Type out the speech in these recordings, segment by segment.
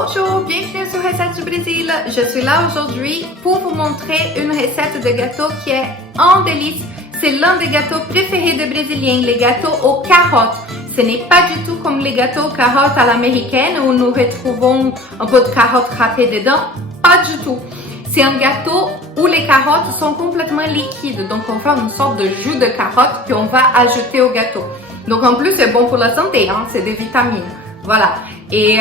Bonjour, bienvenue sur Recettes du Brésil. Je suis là aujourd'hui pour vous montrer une recette de gâteau qui est en délice. C'est l'un des gâteaux préférés des Brésiliens, les gâteaux aux carottes. Ce n'est pas du tout comme les gâteaux aux carottes à l'américaine où nous retrouvons un peu de carottes râpées dedans. Pas du tout. C'est un gâteau où les carottes sont complètement liquides. Donc on fait une sorte de jus de carotte qu'on va ajouter au gâteau. Donc en plus c'est bon pour la santé, hein, c'est des vitamines. Voilà. Et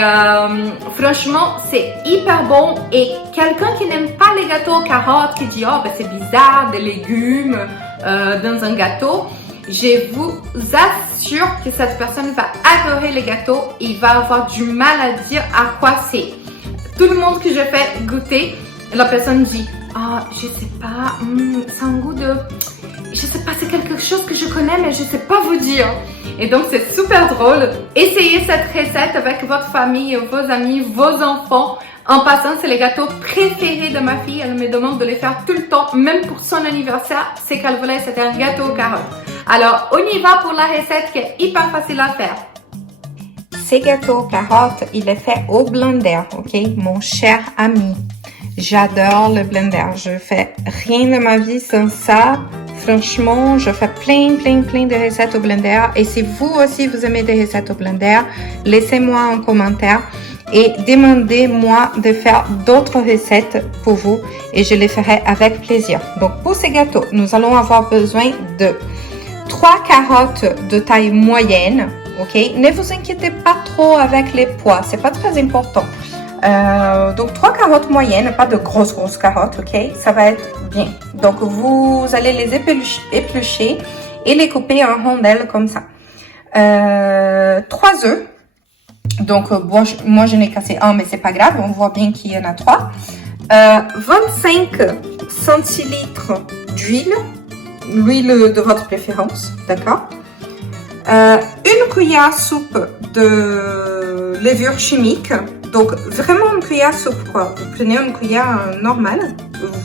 franchement, c'est hyper bon. Et quelqu'un qui n'aime pas les gâteaux aux carottes, qui dit « Oh, ben c'est bizarre, des légumes dans un gâteau », je vous assure que cette personne va adorer les gâteaux. Il va avoir du mal à dire à quoi c'est. Tout le monde que je fais goûter, la personne dit « Ah, je sais pas, c'est un goût de... Je sais pas, c'est quelque chose que je connais, mais je sais pas vous dire. » Et donc, c'est super drôle. Essayez cette recette avec votre famille, vos amis, vos enfants. En passant, c'est les gâteaux préférés de ma fille. Elle me demande de les faire tout le temps, même pour son anniversaire. C'est qu'elle voulait, c'était un gâteau aux carottes. Alors, on y va pour la recette qui est hyper facile à faire. Ces gâteaux aux carottes, il est fait au blender, ok? Mon cher ami. J'adore le blender. Je fais rien de ma vie sans ça. Franchement, je fais plein de recettes au blender. Et si vous aussi, vous aimez des recettes au blender, laissez-moi un commentaire et demandez-moi de faire d'autres recettes pour vous et je les ferai avec plaisir. Donc, pour ces gâteaux, nous allons avoir besoin de 3 carottes de taille moyenne. Ok? Ne vous inquiétez pas trop avec les poids, c'est pas très important. Donc 3 carottes moyennes, pas de grosses carottes, ok? Ça va être bien. Donc vous allez les éplucher et les couper en rondelles comme ça. 3 œufs. Donc bon, moi je n'ai cassé un, mais c'est pas grave, on voit bien qu'il y en a 3. 25 centilitres d'huile, l'huile de votre préférence, d'accord? Une cuillère à soupe de levure chimique. Donc, vraiment une cuillère à soupe, quoi. Vous prenez une cuillère normale,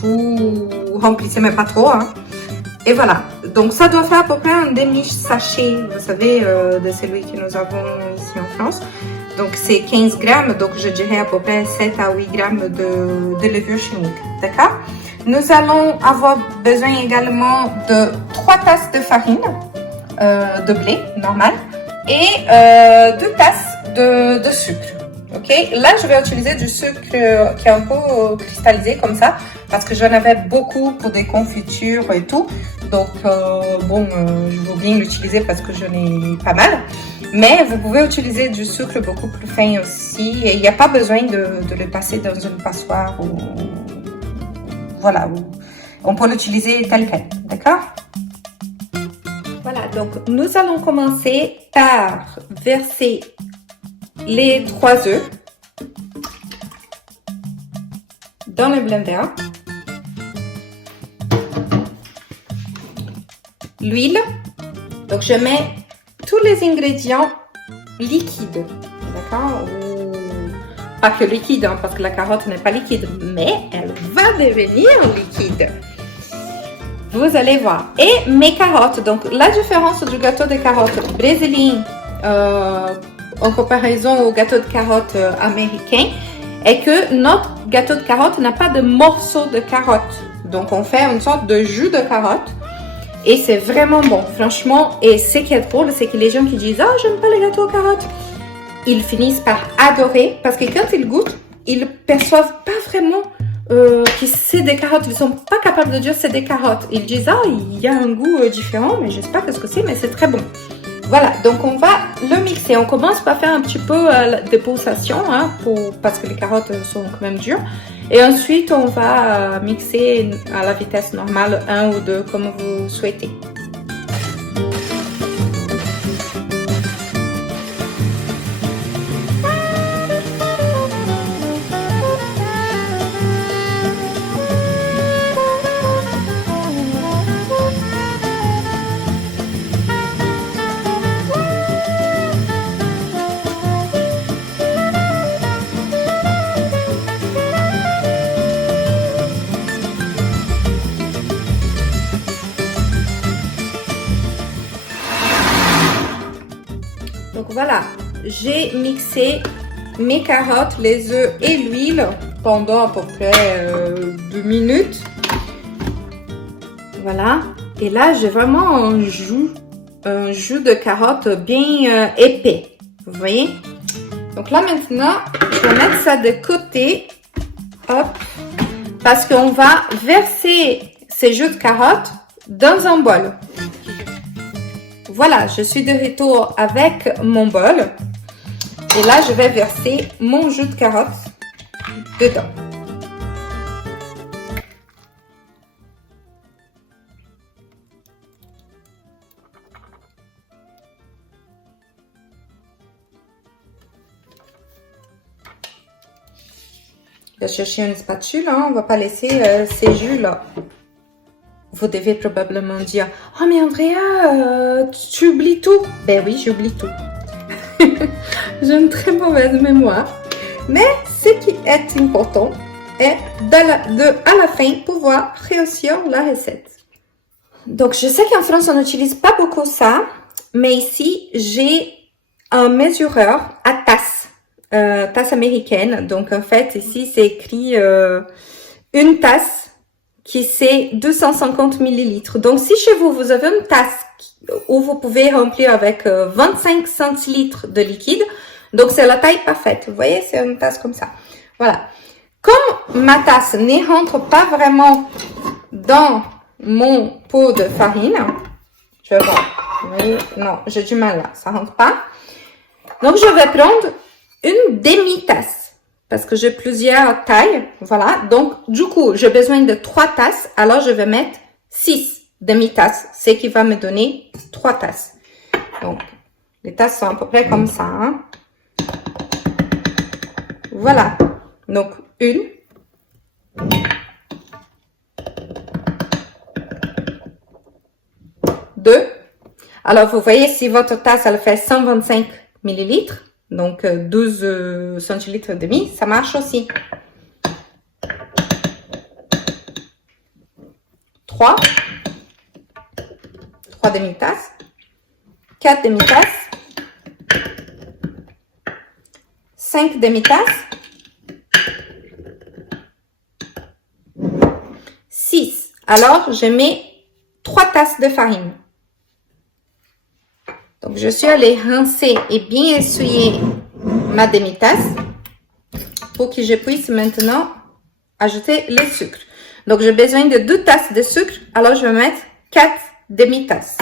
vous remplissez, mais pas trop, hein. Et voilà. Donc, ça doit faire à peu près un demi-sachet, vous savez, de celui que nous avons ici en France. Donc, c'est 15 grammes, donc je dirais à peu près 7 à 8 grammes de levure chimique, d'accord? Nous allons avoir besoin également de 3 tasses de farine de blé, normal, et 2 tasses de sucre. Ok, là je vais utiliser du sucre qui est un peu cristallisé comme ça parce que j'en avais beaucoup pour des confitures et tout. Donc bon, je veux bien l'utiliser parce que j'en ai pas mal. Mais vous pouvez utiliser du sucre beaucoup plus fin aussi et il n'y a pas besoin de le passer dans une passoire ou voilà, on peut l'utiliser tel quel, d'accord? Voilà, donc nous allons commencer par verser les 3 œufs dans le blender, l'huile, donc je mets tous les ingrédients liquides, d'accord, ou pas que liquide, hein, parce que la carotte n'est pas liquide, mais elle va devenir liquide. Vous allez voir. Et mes carottes, donc la différence du gâteau de carottes brésilien en comparaison au gâteau de carottes américain, est que notre gâteau de carottes n'a pas de morceaux de carottes. Donc, on fait une sorte de jus de carotte et c'est vraiment bon, franchement. Et ce qui est drôle, c'est que les gens qui disent « Ah, j'aime pas les gâteaux aux carottes », ils finissent par adorer parce que quand ils goûtent, ils perçoivent pas vraiment que c'est des carottes. Ils sont pas capables de dire c'est des carottes. Ils disent « Ah, il y a un goût différent, mais je sais pas ce que c'est, mais c'est très bon ». Voilà, donc on va le mixer. On commence par faire un petit peu de pulsation, hein, parce que les carottes sont quand même dures. Et ensuite, on va mixer à la vitesse normale, 1 ou 2, comme vous souhaitez. Donc voilà, j'ai mixé mes carottes, les œufs et l'huile pendant à peu près 2 minutes. Voilà. Et là, j'ai vraiment un jus de carotte bien épais. Vous voyez? Donc là, maintenant, je vais mettre ça de côté. Hop. Parce qu'on va verser ces jus de carotte dans un bol. Voilà, je suis de retour avec mon bol. Et là, je vais verser mon jus de carotte dedans. Je vais chercher une spatule, hein. On ne va pas laisser ces jus-là. Vous devez probablement dire « Oh mais Andrea, tu oublies tout !» Ben oui, j'oublie tout. J'ai une très mauvaise mémoire. Mais ce qui est important est à la fin pouvoir réussir la recette. Donc je sais qu'en France on n'utilise pas beaucoup ça, mais ici j'ai un mesureur à tasse, tasse américaine. Donc en fait ici c'est écrit une tasse qui c'est 250 millilitres. Donc si chez vous vous avez une tasse où vous pouvez remplir avec 25 centilitres de liquide, donc c'est la taille parfaite. Vous voyez, c'est une tasse comme ça. Voilà. Comme ma tasse ne rentre pas vraiment dans mon pot de farine, je vais voir. Vous voyez, non, j'ai du mal là, ça rentre pas. Donc je vais prendre une demi-tasse parce que j'ai plusieurs tailles. Voilà. Donc du coup, j'ai besoin de 3 tasses. Alors je vais mettre 6 demi-tasses, ce qui va me donner 3 tasses. Donc les tasses sont à peu près comme ça. Hein. Voilà. Donc une. Deux. Alors vous voyez, si votre tasse elle fait 125 millilitres, donc 12 centilitres et demi, ça marche aussi. 3 demi-tasses, 4 demi-tasses, 5 demi-tasses, 6. Alors, je mets 3 tasses de farine. Donc, je suis allée rincer et bien essuyer ma demi-tasse pour que je puisse maintenant ajouter le sucre. Donc, j'ai besoin de 2 tasses de sucre. Alors, je vais mettre 4 demi-tasses.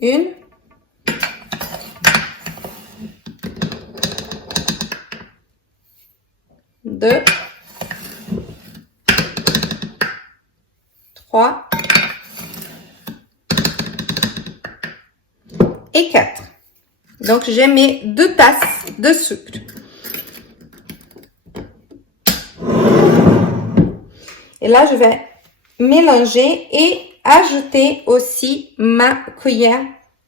Une. Deux. 3. Et 4. Donc, j'ai mes 2 tasses de sucre. Et là, je vais mélanger et ajouter aussi ma cuillère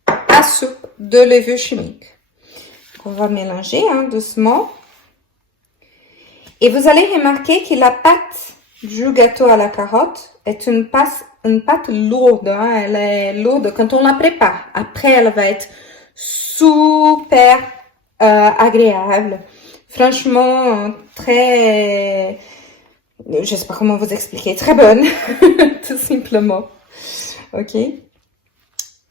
à soupe de levure chimique. On va mélanger hein, doucement. Et vous allez remarquer que la pâte du gâteau à la carotte est une pâte lourde. Hein, elle est lourde quand on la prépare. Après, elle va être super agréable. Franchement, très... Je sais pas comment vous expliquer. Très bonne, tout simplement. Ok.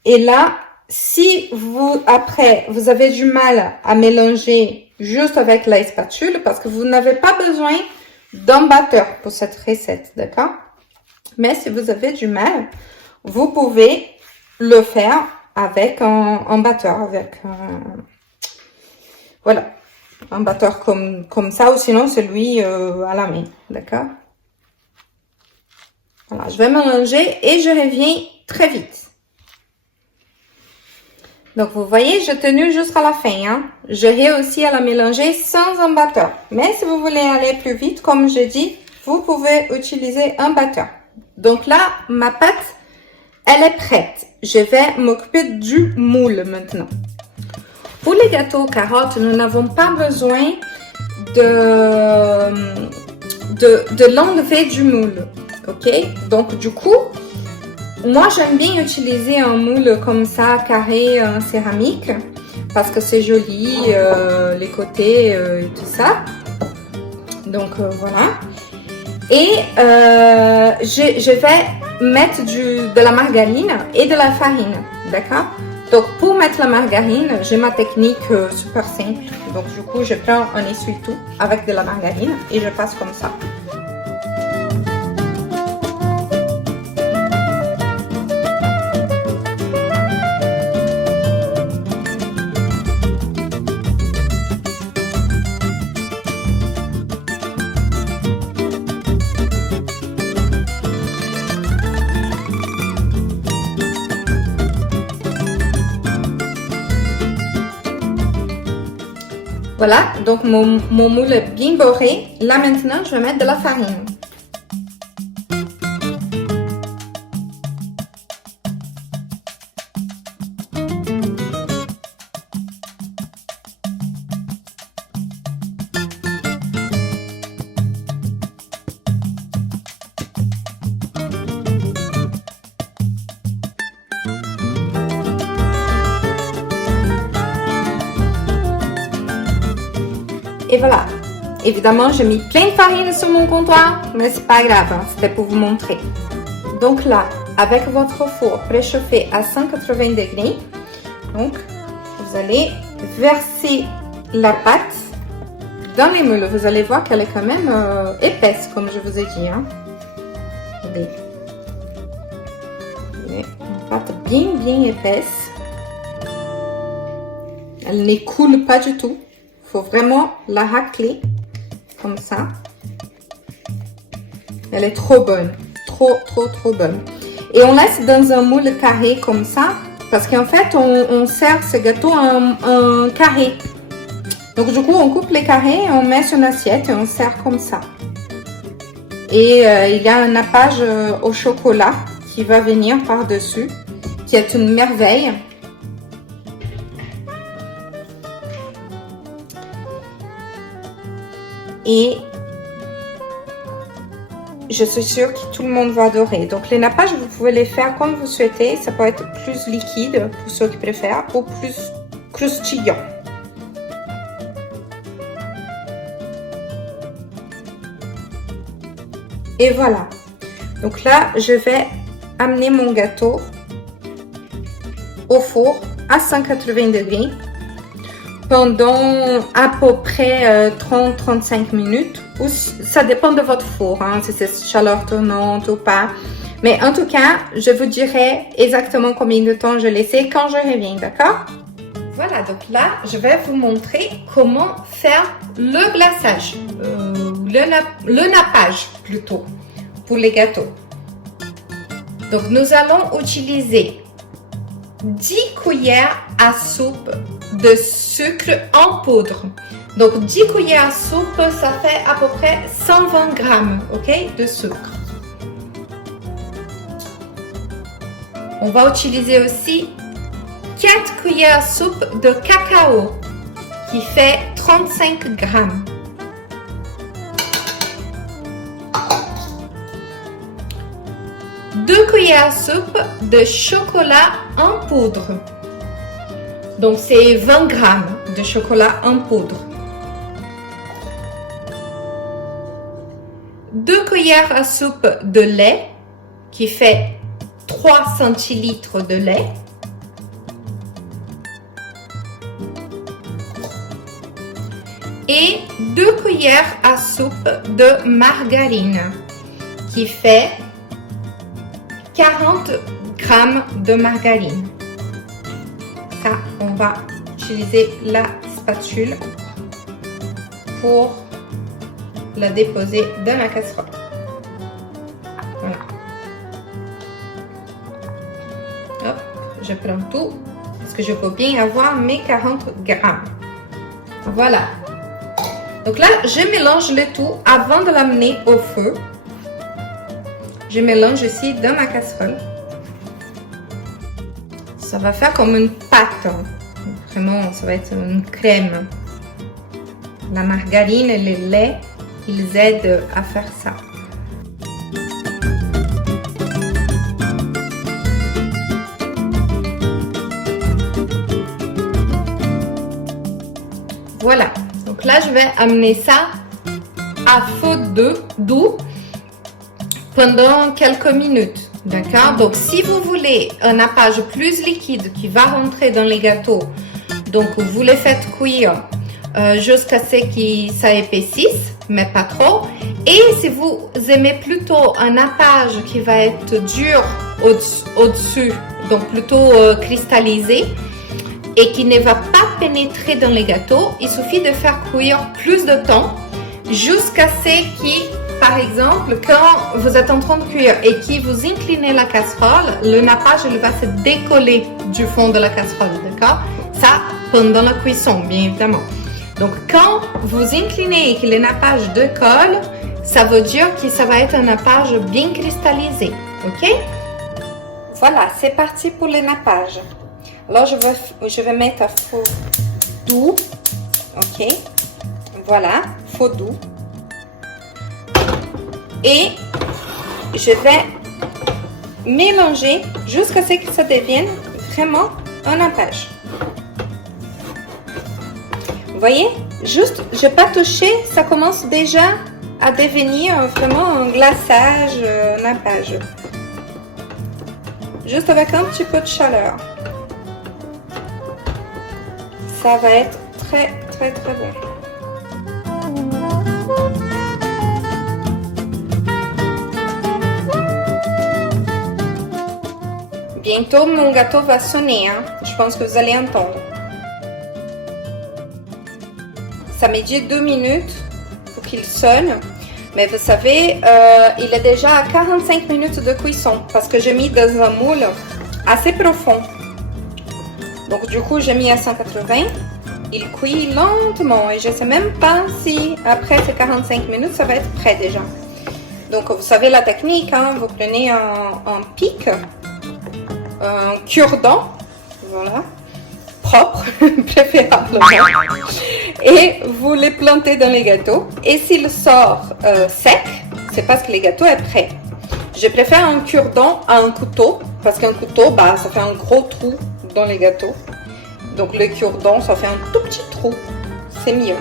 Et là, si vous, après, vous avez du mal à mélanger juste avec la spatule, parce que vous n'avez pas besoin d'un batteur pour cette recette, d'accord? Mais si vous avez du mal, vous pouvez le faire avec un batteur, avec voilà, un batteur comme ça, ou sinon celui à la main, d'accord? Voilà, je vais mélanger et je reviens très vite. Donc, vous voyez, j'ai tenu jusqu'à la fin. Hein. Je réussis à la mélanger sans un batteur. Mais si vous voulez aller plus vite, comme je dis, vous pouvez utiliser un batteur. Donc là, ma pâte, elle est prête. Je vais m'occuper du moule maintenant. Pour les gâteaux aux carottes, nous n'avons pas besoin de l'enlever du moule. Ok? Donc du coup, moi j'aime bien utiliser un moule comme ça, carré en céramique, parce que c'est joli, les côtés et tout ça. Donc voilà. Et je vais mettre de la margarine et de la farine, d'accord? Donc pour mettre la margarine, j'ai ma technique super simple. Donc du coup, je prends un essuie-tout avec de la margarine et je passe comme ça. Voilà, donc mon moule est bien beurré. Là maintenant, je vais mettre de la farine. Et voilà, évidemment j'ai mis plein de farine sur mon comptoir, mais c'est pas grave, hein, c'était pour vous montrer. Donc là, avec votre four préchauffé à 180 degrés, donc vous allez verser la pâte dans les moules. Vous allez voir qu'elle est quand même épaisse, comme je vous ai dit. Hein. Regardez. Une pâte bien épaisse. Elle n'écoule pas du tout. Il faut vraiment la racler comme ça. Elle est trop bonne. Trop bonne. Et on laisse dans un moule carré comme ça. Parce qu'en fait, on sert ce gâteau en carré. Donc du coup, on coupe les carrés, on met sur une assiette et on sert comme ça. Et il y a un nappage au chocolat qui va venir par-dessus, qui est une merveille. Et je suis sûre que tout le monde va adorer. Donc les nappages, vous pouvez les faire comme vous souhaitez. Ça peut être plus liquide pour ceux qui préfèrent ou plus croustillant. Et voilà. Donc là, je vais amener mon gâteau au four à 180 degrés pendant à peu près 30-35 minutes. Ou ça dépend de votre four, hein, si c'est chaleur tournante ou pas. Mais en tout cas, je vous dirai exactement combien de temps je laissais quand je reviens, d'accord? Voilà, donc là, je vais vous montrer comment faire le glaçage, le nappage plutôt, pour les gâteaux. Donc, nous allons utiliser 10 cuillères à soupe de sucre en poudre. Donc, 10 cuillères à soupe, ça fait à peu près 120 grammes, ok, de sucre. On va utiliser aussi 4 cuillères à soupe de cacao, qui fait 35 grammes. Deux cuillères à soupe de chocolat en poudre. Donc, c'est 20 grammes de chocolat en poudre. 2 cuillères à soupe de lait, qui fait 3 centilitres de lait. Et 2 cuillères à soupe de margarine, qui fait 40 grammes de margarine. Ça, on va utiliser la spatule pour la déposer dans la casserole. Voilà. Hop, je prends tout parce que je veux bien avoir mes 40 grammes. Voilà. Donc là, je mélange le tout avant de l'amener au feu. Je mélange ici dans ma casserole. Ça va faire comme une pâte. Vraiment, ça va être une crème. La margarine et le lait ils aident à faire ça. Voilà, donc là je vais amener ça à feu doux pendant quelques minutes, d'accord? Donc si vous voulez un nappage plus liquide qui va rentrer dans les gâteaux, donc vous les faites cuire jusqu'à ce que ça épaississe, mais pas trop. Et si vous aimez plutôt un nappage qui va être dur au-dessus, donc plutôt cristallisé, et qui ne va pas pénétrer dans les gâteaux, il suffit de faire cuire plus de temps jusqu'à ce qui, par exemple, quand vous êtes en train de cuire et que vous inclinez la casserole, le nappage il va se décoller du fond de la casserole, d'accord? Ça, pendant la cuisson, bien évidemment. Donc, quand vous inclinez et que le nappage décolle, ça veut dire que ça va être un nappage bien cristallisé, ok? Voilà, c'est parti pour le nappage. Alors, je vais mettre à feu doux, ok? Voilà, feu doux. Et je vais mélanger jusqu'à ce que ça devienne vraiment un nappage. Vous voyez? Juste, je n'ai pas touché, ça commence déjà à devenir vraiment un glaçage, un nappage. Juste avec un petit peu de chaleur. Ça va être très bon. Bientôt mon gâteau va sonner, hein? Je pense que vous allez entendre. Ça met 2 minutes pour qu'il sonne. Mais vous savez, il est déjà à 45 minutes de cuisson parce que j'ai mis dans un moule assez profond. Donc du coup, j'ai mis à 180. Il cuit lentement et je ne sais même pas si après ces 45 minutes, ça va être prêt déjà. Donc vous savez la technique, hein? Vous prenez un pic, un cure-dent, voilà, propre, préférablement, et vous les plantez dans les gâteaux. Et s'il sort sec, c'est parce que le gâteau est prêt. Je préfère un cure-dent à un couteau, parce qu'un couteau, bah, ça fait un gros trou dans les gâteaux. Donc le cure-dent, ça fait un tout petit trou. C'est mieux.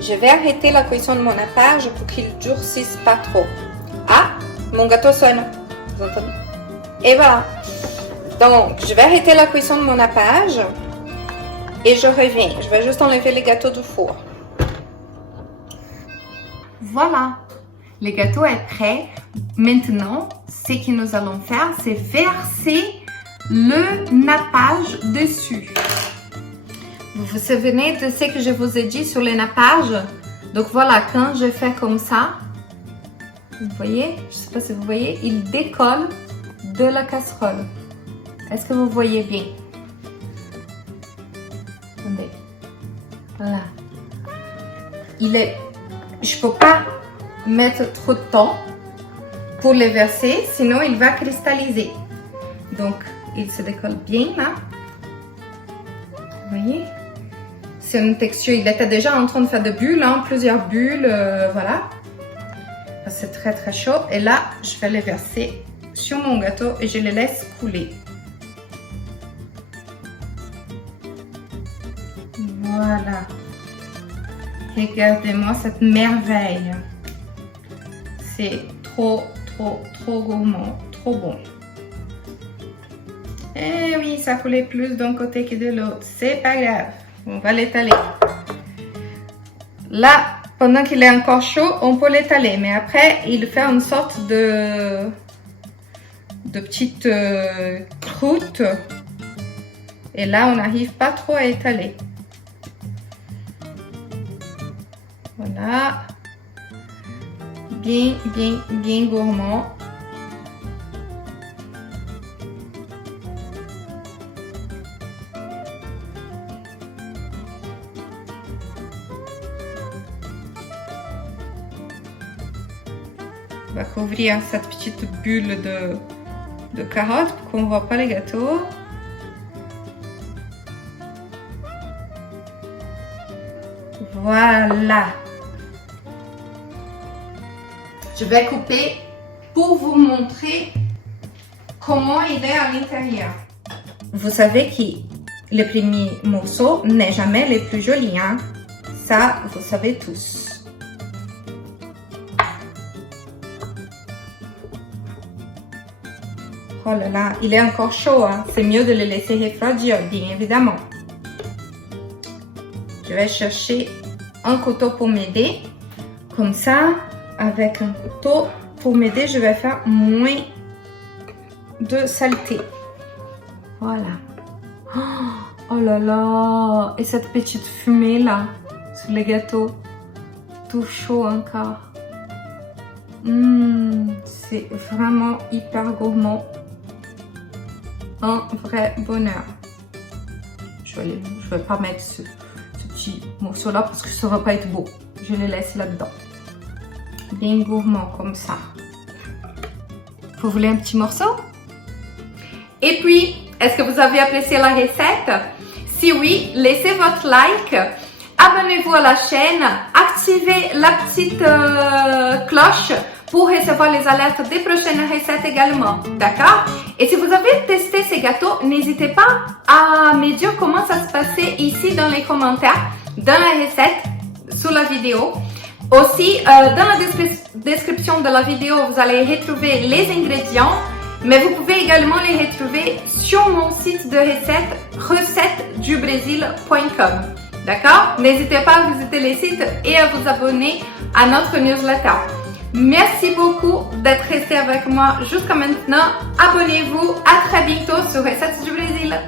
Je vais arrêter la cuisson de mon nappage pour qu'il ne durcisse pas trop. Ah, mon gâteau sonne. Vous entendez? Et voilà. Donc, je vais arrêter la cuisson de mon nappage. Et je reviens. Je vais juste enlever les gâteaux du four. Voilà. Le gâteau est prêt. Maintenant, ce que nous allons faire, c'est verser le nappage dessus. Vous vous souvenez de ce que je vous ai dit sur le nappage? Donc voilà, quand je fais comme ça, vous voyez, je ne sais pas si vous voyez, il décolle de la casserole. Est-ce que vous voyez bien? Attendez. Voilà. Je ne peux pas mettre trop de temps pour le verser, sinon il va cristalliser. Donc, il se décolle bien là. Vous voyez? C'est une texture, il était déjà en train de faire des bulles, hein, plusieurs bulles, voilà. C'est très chaud. Et là, je vais les verser sur mon gâteau et je les laisse couler. Voilà. Regardez-moi cette merveille. C'est trop gourmand, trop bon. Eh oui, ça coulait plus d'un côté que de l'autre. C'est pas grave. On va l'étaler. Là, pendant qu'il est encore chaud, on peut l'étaler. Mais après, il fait une sorte de petite croûte. Et là, on n'arrive pas trop à étaler. Voilà. Bien gourmand. On va couvrir cette petite bulle de carottes pour qu'on ne voit pas les gâteaux. Voilà. Je vais couper pour vous montrer comment il est à l'intérieur. Vous savez que le premier morceau n'est jamais le plus joli, hein? Ça, vous savez tous. Oh là là, il est encore chaud, hein? C'est mieux de le laisser refroidir, bien évidemment. Je vais chercher un couteau pour m'aider. Comme ça, avec un couteau pour m'aider, je vais faire moins de saleté. Voilà. Oh là là! Et cette petite fumée là, sur le gâteau. Tout chaud encore. C'est vraiment hyper gourmand. Un vrai bonheur. Je vais pas mettre ce petit morceau là parce que ça va pas être beau. Je le laisse là-dedans. Bien gourmand comme ça. Vous voulez un petit morceau? Et puis, est-ce que vous avez apprécié la recette? Si oui, laissez votre like, abonnez-vous à la chaîne, activez la petite cloche pour recevoir les alertes des prochaines recettes également, d'accord? Et si vous avez testé ces gâteaux, n'hésitez pas à me dire comment ça se passait ici dans les commentaires, dans la recette, sous la vidéo. Aussi, dans la description de la vidéo, vous allez retrouver les ingrédients, mais vous pouvez également les retrouver sur mon site de recetesdubrésil.com. D'accord? N'hésitez pas à visiter les sites et à vous abonner à notre newsletter. Merci beaucoup d'être resté avec moi jusqu'à maintenant. Abonnez-vous. À très bientôt sur Recettes du Brésil.